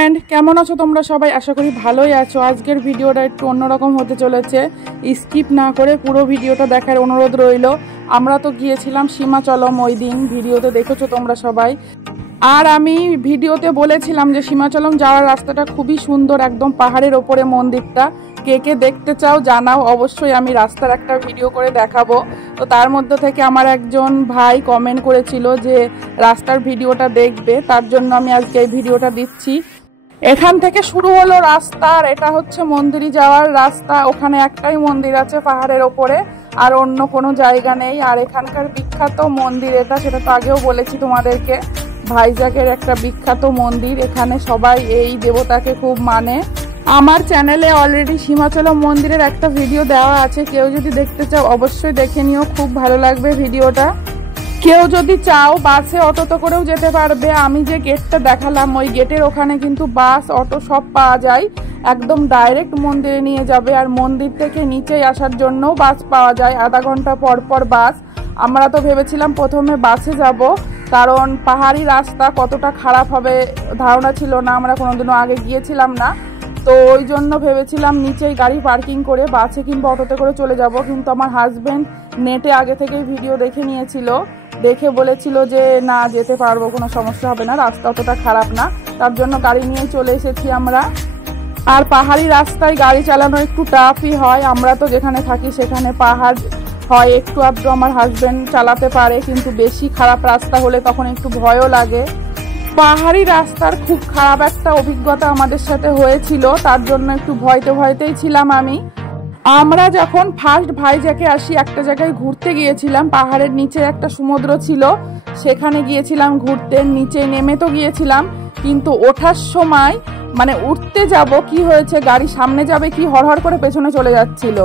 Friend, কেমন আছো তোমরা সবাই? আশা করি ভালোই আছো। আজকের ভিডিওটা একটু অন্যরকম হতে চলেছে। স্কিপ না করে পুরো ভিডিওটা দেখার অনুরোধ রইল। আমরা তো গিয়েছিলাম সীমাচলম, ওই দিন ভিডিওতে দেখেছো তোমরা সবাই। আর আমি ভিডিওতে বলেছিলাম যে সীমাচলম যাওয়ার রাস্তাটা খুবই সুন্দর, একদম পাহাড়ের ওপরে মন্দিরটা। কে কে দেখতে চাও জানাও, অবশ্যই আমি রাস্তার একটা ভিডিও করে দেখাবো। তো তার মধ্যে থেকে আমার একজন ভাই কমেন্ট করেছিল যে রাস্তার ভিডিওটা দেখবে, তার জন্য আমি আজকে এই ভিডিওটা দিচ্ছি। এখান থেকে শুরু হলো রাস্তা, আর এটা হচ্ছে মন্দিরে যাওয়ার রাস্তা। ওখানে একটাই মন্দির আছে পাহাড়ের ওপরে, আর অন্য কোনো জায়গা নেই। আর এখানকার বিখ্যাত মন্দির এটা, সেটা তো আগেও বলেছি তোমাদেরকে। ভাইজাগের একটা বিখ্যাত মন্দির, এখানে সবাই এই দেবতাকে খুব মানে। আমার চ্যানেলে অলরেডি সীমাচলম মন্দিরের একটা ভিডিও দেওয়া আছে, কেউ যদি দেখতে চাও অবশ্যই দেখে নিও, খুব ভালো লাগবে ভিডিওটা। কেউ যদি চাও বাসে অটোতে করেও যেতে পারবে। আমি যে গেটটা দেখালাম ওই গেটের ওখানে কিন্তু বাস অটো সব পাওয়া যায়, একদম ডাইরেক্ট মন্দিরে নিয়ে যাবে। আর মন্দির থেকে নিচেই আসার জন্য বাস পাওয়া যায়, আধা ঘন্টা পর পর বাস। আমরা তো ভেবেছিলাম প্রথমে বাসে যাব, কারণ পাহাড়ি রাস্তা কতটা খারাপ হবে ধারণা ছিল না, আমরা কোনোদিনও আগে গিয়েছিলাম না। তো ওই জন্য ভেবেছিলাম নিচেই গাড়ি পার্কিং করে বাসে কিংবা অটোতে করে চলে যাব। কিন্তু আমার হাজব্যান্ড নেটে আগে থেকেই ভিডিও দেখে নিয়েছিল, দেখে বলেছিল যে না, যেতে পারবো, কোনো সমস্যা হবে না, রাস্তা অতটা খারাপ না। তার জন্য গাড়ি নিয়েই চলে এসেছি আমরা। আর পাহাড়ি রাস্তায় গাড়ি চালানো একটু টাফই হয়। আমরা তো যেখানে থাকি সেখানে পাহাড় হয়, একটু আধটু আমার হাজব্যান্ড চালাতে পারে, কিন্তু বেশি খারাপ রাস্তা হলে তখন একটু ভয়ও লাগে। পাহাড়ি রাস্তার খুব খারাপ একটা অভিজ্ঞতা আমাদের সাথে হয়েছিল, তার জন্য একটু ভয়তেই ছিলাম আমি। আমরা যখন ফার্স্ট ভাইজাকে আসি, একটা জায়গায় ঘুরতে গিয়েছিলাম, পাহাড়ের নিচে একটা সমুদ্র ছিল, সেখানে গিয়েছিলাম ঘুরতে। নিচে নেমে তো গিয়েছিলাম, কিন্তু ওঠার সময় মানে উঠতে যাব কি হয়েছে, গাড়ি সামনে যাবে কি হড়হড় করে পেছনে চলে যাচ্ছিল।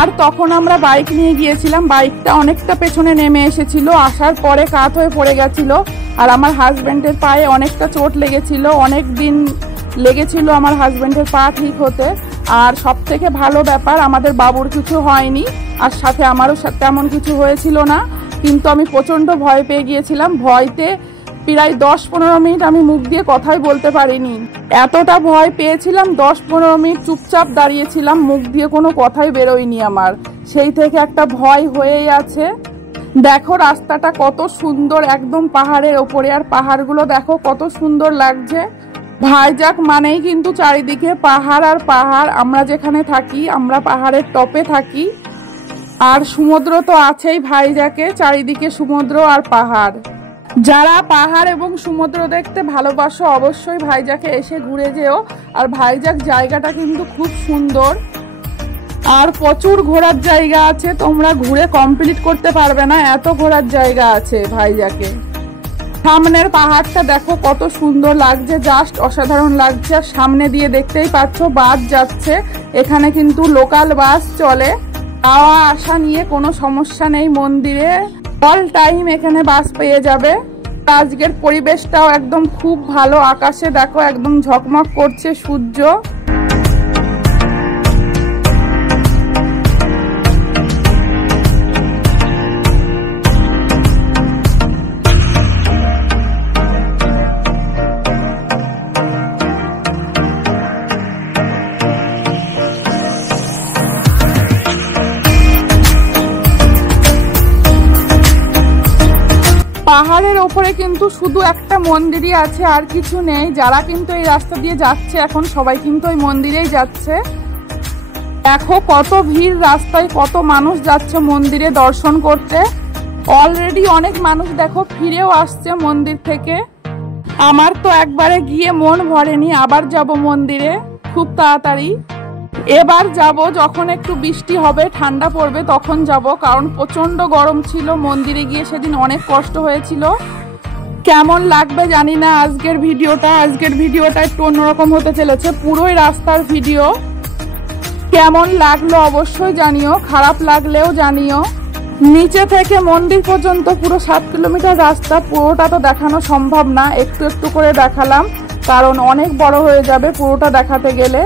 আর তখন আমরা বাইক নিয়ে গিয়েছিলাম, বাইকটা অনেকটা পেছনে নেমে এসেছিল, আসার পরে কাত হয়ে পড়ে গেছিল। আর আমার হাজব্যান্ডের পায়ে অনেকটা চোট লেগেছিল, অনেক দিন লেগেছিল আমার হাজব্যান্ডের পা ঠিক হতে। আর সব থেকে ভালো ব্যাপার, আমাদের বাবুর কিছু হয়নি, আর সাথে আমারও তেমন কিছু হয়েছিল না। কিন্তু আমি প্রচণ্ড ভয় পেয়ে গিয়েছিলাম, ভয়তে প্রায় 10-15 মিনিট আমি মুখ দিয়ে কথাই বলতে পারিনি, এতটা ভয় পেয়েছিলাম। 10-15 মিনিট চুপচাপ দাঁড়িয়েছিলাম, মুখ দিয়ে কোনো কথাই বেরোয়নি আমার। সেই থেকে একটা ভয় হয়েই আছে। দেখো রাস্তাটা কত সুন্দর, একদম পাহাড়ের ওপরে, আর পাহাড়গুলো দেখো কত সুন্দর লাগছে। ভাইজাগ মানেই কিন্তু চারিদিকে পাহাড় আর পাহাড়। আমরা যেখানে থাকি আমরা পাহাড়ের টপে থাকি, আর সমুদ্র তো আছেই ভাইজাগে, চারিদিকে সমুদ্র আর পাহাড়। যারা পাহাড় এবং সমুদ্র দেখতে ভালোবাসো অবশ্যই ভাইজাগে এসে ঘুরে যেও। আর ভাইজাগ জায়গাটা কিন্তু খুব সুন্দর, আর প্রচুর ঘোরার জায়গা আছে, তোমরা ঘুরে কমপ্লিট করতে পারবে না, এত ঘোরার জায়গা আছে ভাইজাগে। সামনের পাহাড়টা দেখো কত সুন্দর লাগছে, জাস্ট অসাধারণ লাগছে। আর সামনে দিয়ে দেখতেই পাচ্ছ বাস যাচ্ছে, এখানে কিন্তু লোকাল বাস চলে, যাওয়া আসা নিয়ে কোনো সমস্যা নেই। মন্দিরে অল টাইম এখানে বাস পেয়ে যাবে। আজকের পরিবেশটাও একদম খুব ভালো, আকাশে দেখো একদম ঝকমক করছে সূর্য। পাহাড়ের ওপরে কিন্তু শুধু একটা মন্দিরই আছে, আর কিছু নেই। যারা কিন্তু এই রাস্তা দিয়ে যাচ্ছে এখন সবাই কিন্তু ওই মন্দিরেই যাচ্ছে। দেখো কত ভিড় রাস্তায়, কত মানুষ যাচ্ছে মন্দিরে দর্শন করতে। অলরেডি অনেক মানুষ দেখো ফিরেও আসছে মন্দির থেকে। আমার তো একবারে গিয়ে মন ভরেনি, আবার যাব মন্দিরে খুব তাড়াতাড়ি। এবার যাব যখন একটু বৃষ্টি হবে, ঠান্ডা পড়বে, তখন যাব, কারণ প্রচন্ড গরম ছিল। মন্দিরে গিয়ে সেদিন অনেক কষ্ট হয়েছিল। কেমন লাগবে জানি না আজকের ভিডিওটা একটু অন্যরকম হতে চলেছে, পুরোই রাস্তার ভিডিও। কেমন লাগলো অবশ্যই জানিও, খারাপ লাগলেও জানিও। নিচে থেকে মন্দির পর্যন্ত পুরো 7 কিলোমিটার রাস্তা, পুরোটা তো দেখানো সম্ভব না, একটু একটু করে দেখালাম, কারণ অনেক বড় হয়ে যাবে পুরোটা দেখাতে গেলে।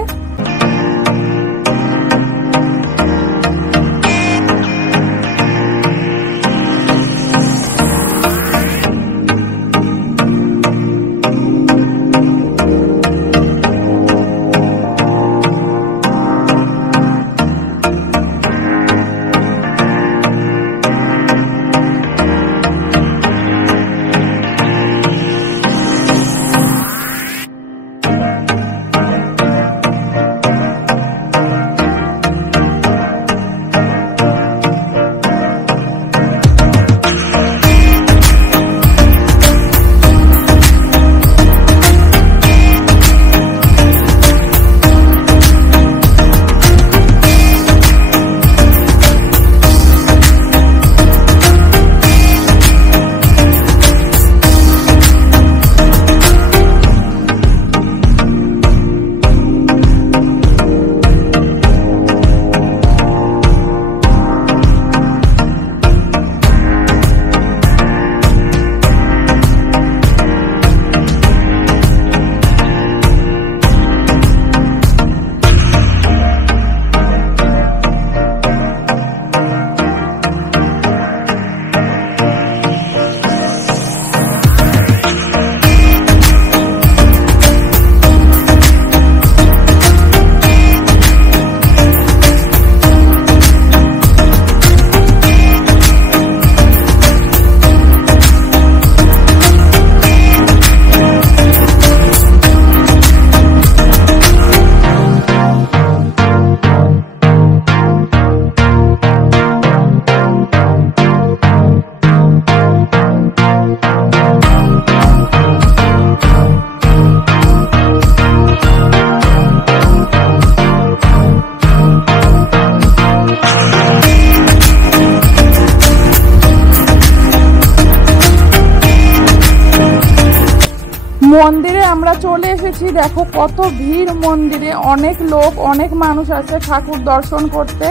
দেখো কত ভিড় মন্দিরে, অনেক লোক, অনেক মানুষ আছে ঠাকুর দর্শন করতে।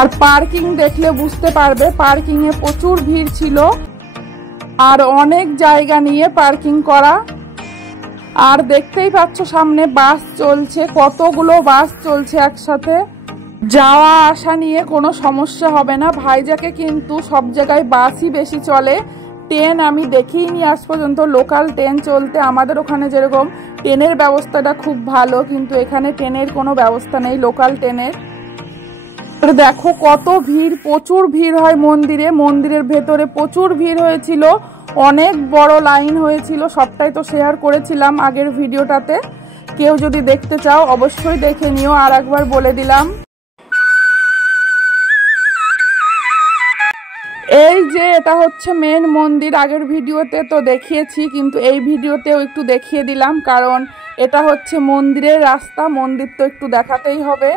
আর পার্কিং দেখলে বুঝতে পারবে, পার্কিং এ প্রচুর ভিড় ছিল, আর অনেক জায়গা নিয়ে পার্কিং করা। আর দেখতেই পাচ্ছ সামনে বাস চলছে, কতগুলো বাস চলছে একসাথে। যাওয়া আসা নিয়ে কোনো সমস্যা হবে না। ভাইজাকে কিন্তু সব জায়গায় বাসই বেশি চলে, ট্রেন আমি দেখিনি আজ পর্যন্ত লোকাল ট্রেন চলতে। আমাদের ওখানে যেরকম ট্রেনের ব্যবস্থাটা খুব ভালো, কিন্তু এখানে ট্রেনের কোনো ব্যবস্থা নেই লোকাল ট্রেনের। দেখো কত ভিড়, প্রচুর ভিড় হয় মন্দিরে, মন্দিরের ভেতরে প্রচুর ভিড় হয়েছিল, অনেক বড় লাইন হয়েছিল। সবটাই তো শেয়ার করেছিলাম আগের ভিডিওটাতে, কেউ যদি দেখতে চাও অবশ্যই দেখে নিও। আর একবার বলে দিলাম, এই যে এটা হচ্ছে মেন মন্দির। আগের ভিডিওতে তো দেখিয়েছি, কিন্তু এই ভিডিওতেও একটু দেখিয়ে দিলাম, কারণ এটা হচ্ছে মন্দিরের রাস্তা, মন্দির তো একটু দেখাতেই হবে।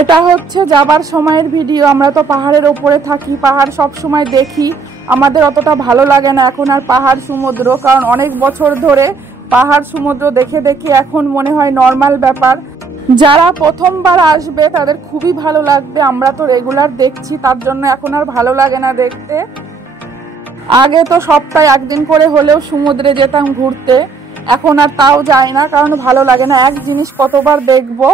এটা হচ্ছে যাবার সময়ের ভিডিও। আমরা তো পাহাড়ের ওপরে থাকি, পাহাড় সব সময় দেখি, আমাদের অতটা ভালো লাগে না এখন আর পাহাড় সমুদ্র, কারণ অনেক বছর ধরে পাহাড় সমুদ্র দেখে দেখে এখন মনে হয় নর্মাল ব্যাপার। যারা প্রথমবার আসবে তাদের খুবই ভালো লাগবে, আমরা তো রেগুলার দেখছি, তার জন্য এখন আর ভালো লাগে না দেখতে। আগে তো সপ্তাহে একদিন করে হলেও সমুদ্রে যেতাম ঘুরতে, এখন আর তাও যায় না, কারণ ভালো লাগে না। এক জিনিস কতবার দেখবো।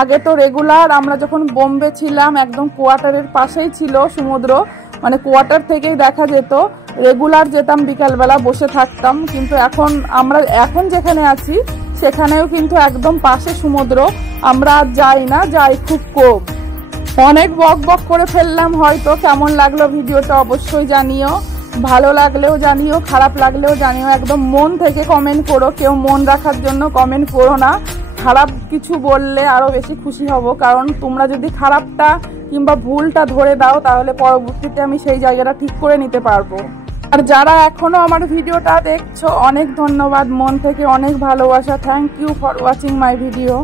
আগে তো রেগুলার আমরা যখন বোম্বে ছিলাম একদম কোয়ার্টারের পাশেই ছিল সমুদ্র, মানে কোয়ার্টার থেকেই দেখা যেত, রেগুলার যেতাম, বিকালবেলা বসে থাকতাম। কিন্তু এখন যেখানে আছি সেখানেও কিন্তু একদম পাশে সমুদ্র, আমরা আর যাই না, যাই খুব কম। অনেক বক বক করে ফেললাম হয়তো। কেমন লাগলো ভিডিওটা অবশ্যই জানিও, ভালো লাগলেও জানিও, খারাপ লাগলেও জানিও। একদম মন থেকে কমেন্ট করো, কেউ মন রাখার জন্য কমেন্ট করো না। খারাপ কিছু বললে আরো বেশি খুশি হব, কারণ তোমরা যদি খারাপটা কিংবা ভুলটা ধরে দাও তাহলে পরবর্তীতে আমি সেই জায়গাটা ঠিক করে নিতে পারবো। আর যারা এখনো আমার ভিডিওটা দেখছো অনেক ধন্যবাদ, মন থেকে অনেক ভালোবাসা। Thank you for watching my video.